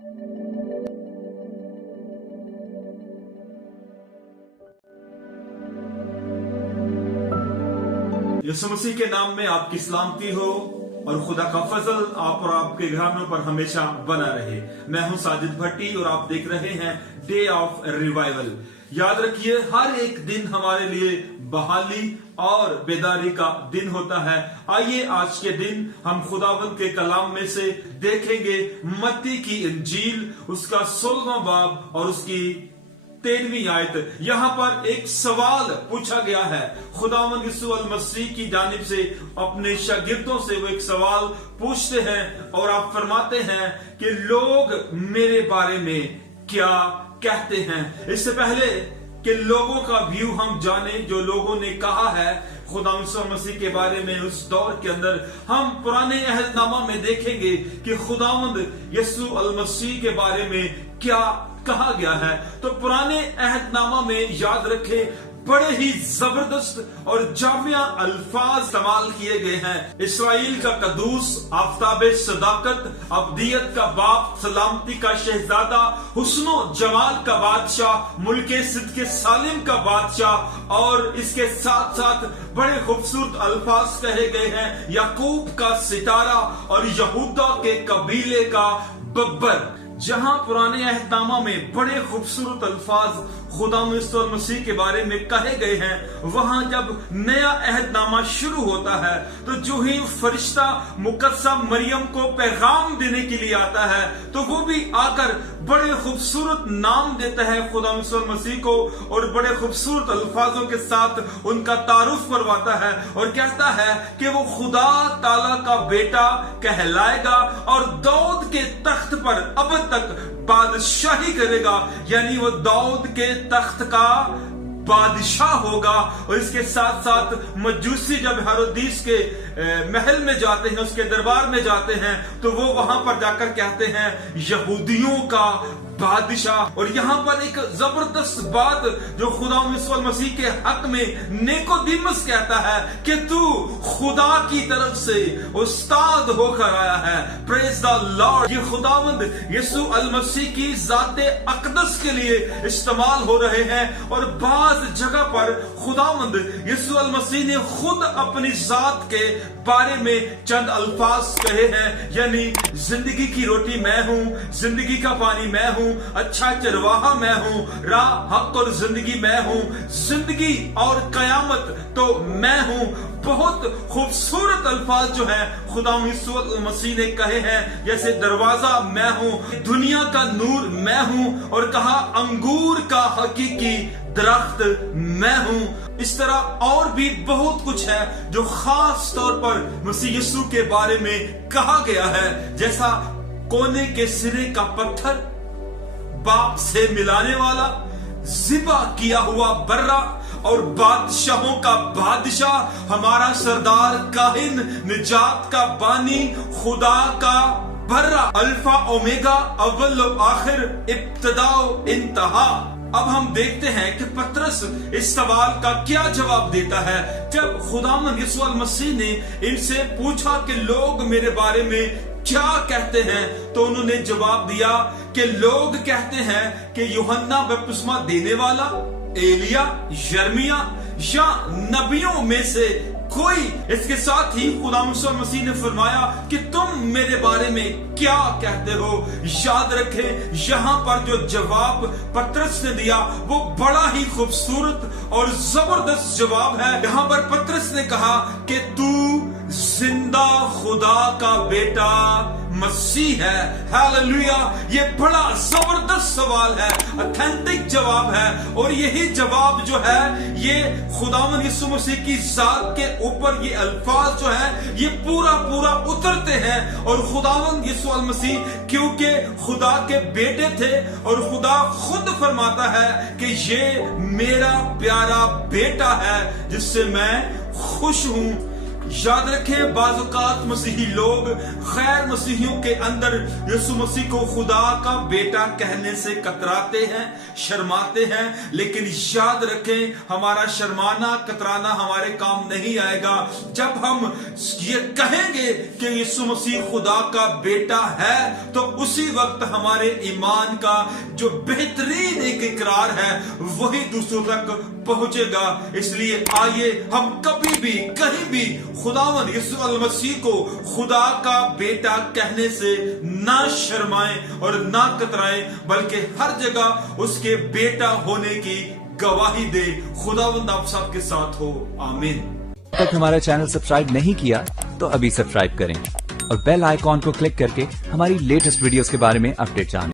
यीशु मसीह के नाम में आपकी सलामती हो और खुदा का फजल आप और आपके घरानों पर हमेशा बना रहे। मैं हूं साजिद भट्टी और आप देख रहे हैं डे ऑफ रिवाइवल। याद रखिए, हर एक दिन हमारे लिए बहाली और बेदारी का दिन होता है। आइए आज के दिन हम खुदावंद के कलाम में से देखेंगे मत्ती की इंजील, उसका 16वां बाब और उसकी 13वीं आयत। यहाँ पर एक सवाल पूछा गया है। खुदावंद यीशु मसीह की जानिब से अपने शागिर्दों से वो एक सवाल पूछते हैं और आप फरमाते हैं कि लोग मेरे बारे में क्या कहते हैं। इससे पहले कि लोगों का व्यू हम जाने, जो लोगों ने कहा है खुदावंद यीशु मसीह के बारे में उस दौर के अंदर, हम पुराने अहदनामा में देखेंगे कि खुदावंद यीशु मसीह के बारे में क्या कहा गया है। तो पुराने अहदनामा में याद रखें, बड़े ही जबरदस्त और जामिया अल्फाज इस्तेमाल किए गए हैं। इस्राइल का कदूस, आफताबे सदाकत, अब्दियत का बाप, सलामती का शहजादा, हुस्नो जमाल का बादशाह, मुल्के सिद्के सालिम का बादशाह, और इसके साथ साथ बड़े खूबसूरत अल्फाज कहे गए हैं, याकूब का सितारा और यहूदा के कबीले का बब्बर। जहां पुराने अहदनामा में बड़े खूबसूरत अल्फाज खुदावंद यीशु मसीह के बारे में कहे गए हैं, वहां जब नया अहदनामा शुरू होता है तो जो ही फरिश्ता मुकद्दसा मरियम को पैगाम देने के लिए आता है तो वो भी आकर बड़े खूबसूरत नाम देता है खुदावंद यीशु मसीह को और बड़े खूबसूरत अल्फाजों के साथ उनका तारुफ करवाता है और कहता है कि वो खुदा ताला का बेटा कहलाएगा और दाऊद के तख्त पर अब तक बादशाही करेगा, यानी वो दाऊद के तख्त का बादशाह होगा। और इसके साथ साथ मजूसी जब हेरोदिस के महल में जाते हैं, उसके दरबार में जाते हैं, तो वो वहां पर जाकर कहते हैं यहूदियों का बादशाह। और यहाँ पर एक जबरदस्त बात जो खुदावंद यीशु मसीह के हक में निकोदेमुस कहता है कि तू खुदा की तरफ से उस्ताद होकर आया है। Praise the Lord. ये खुदावंद यीशु मसीह की जाते अकदस के लिए इस्तेमाल हो रहे हैं और बाज जगह पर खुदावंद यीशु मसीह ने खुद अपनी जात के बारे में चंद अल्फाज कहे हैं, यानी जिंदगी की रोटी मैं हूं, जिंदगी का पानी मैं हूं, अच्छा चरवाहा मैं हूं, राह हक और जिंदगी मैं हूं, जिंदगी और कयामत तो मैं हूं। बहुत खूबसूरत अल्फाज जो है खुदावंद यीशु मसीह ने कहे हैं, जैसे दरवाजा मैं हूं, दुनिया का नूर मैं हूं, और कहा अंगूर का हकीकी दरख्त मैं हूं। इस तरह और भी बहुत कुछ है जो खास तौर पर मसीह यीशु के बारे में कहा गया है, जैसा कोने के सिरे का पत्थर, बाप से मिलाने वाला, ज़िबा किया हुआ बर्रा और बादशाहों का बादशाह, हमारा सरदार काहिन, निजात का बानी, खुदा का बर्रा, अल्फा ओमेगा, अव्वल और आखिर, इब्तिदा और इंतहा। अब हम देखते हैं कि पतरस इस सवाल का क्या जवाब देता है। जब खुदावंद यीशु मसीह ने इनसे पूछा कि लोग मेरे बारे में क्या कहते हैं, तो उन्होंने जवाब दिया कि लोग कहते हैं कि यूहन्ना बपतिस्मा देने वाला, एलिया, यर्मिया या नबियों में से कोई। इसके साथ ही खुदावंद यीशु मसीह ने फरमाया कि तुम मेरे बारे में क्या कहते हो। याद रखें, यहाँ पर जो जवाब पतरस ने दिया वो बड़ा ही खूबसूरत और जबरदस्त जवाब है। यहाँ पर पतरस ने कहा कि तू जिंदा खुदा का बेटा मसीह है। हालेलुया। ये बड़ा जबरदस्त सवाल है, ऑथेंटिक जवाब है, और यही जवाब जो है ये खुदावंद यीशु मसीह की जात के ऊपर ये अल्फाज जो है ये पूरा पूरा उतरते हैं। और खुदावंद यीशु मसीह क्योंकि खुदा के बेटे थे और खुदा खुद फरमाता है कि ये मेरा प्यारा बेटा है जिससे मैं खुश हूं। याद रखें, बाज़ मसीही लोग गैर मसीहियों के अंदर यीशु मसीह को खुदा का बेटा कहने से कतराते हैं, शर्माते हैं। लेकिन याद रखें, हमारा शर्माना कतराना हमारे काम नहीं आएगा। जब हम ये कहेंगे कि यीशु मसीह खुदा का बेटा है तो उसी वक्त हमारे ईमान का जो बेहतरीन एक इकरार है वही दूसरों तक पहुंचेगा। इसलिए आइए हम कभी भी कहीं भी खुदावंद यीशु मसीह को खुदा का बेटा कहने से ना शर्माएं और ना कतराएं, बल्कि हर जगह उसके बेटा होने की गवाही दे। खुदावंद आप सबके साथ हो, आमीन। तक हमारा चैनल सब्सक्राइब नहीं किया तो अभी सब्सक्राइब करें और बेल आइकॉन को क्लिक करके हमारी लेटेस्ट वीडियोस के बारे में अपडेट जानें।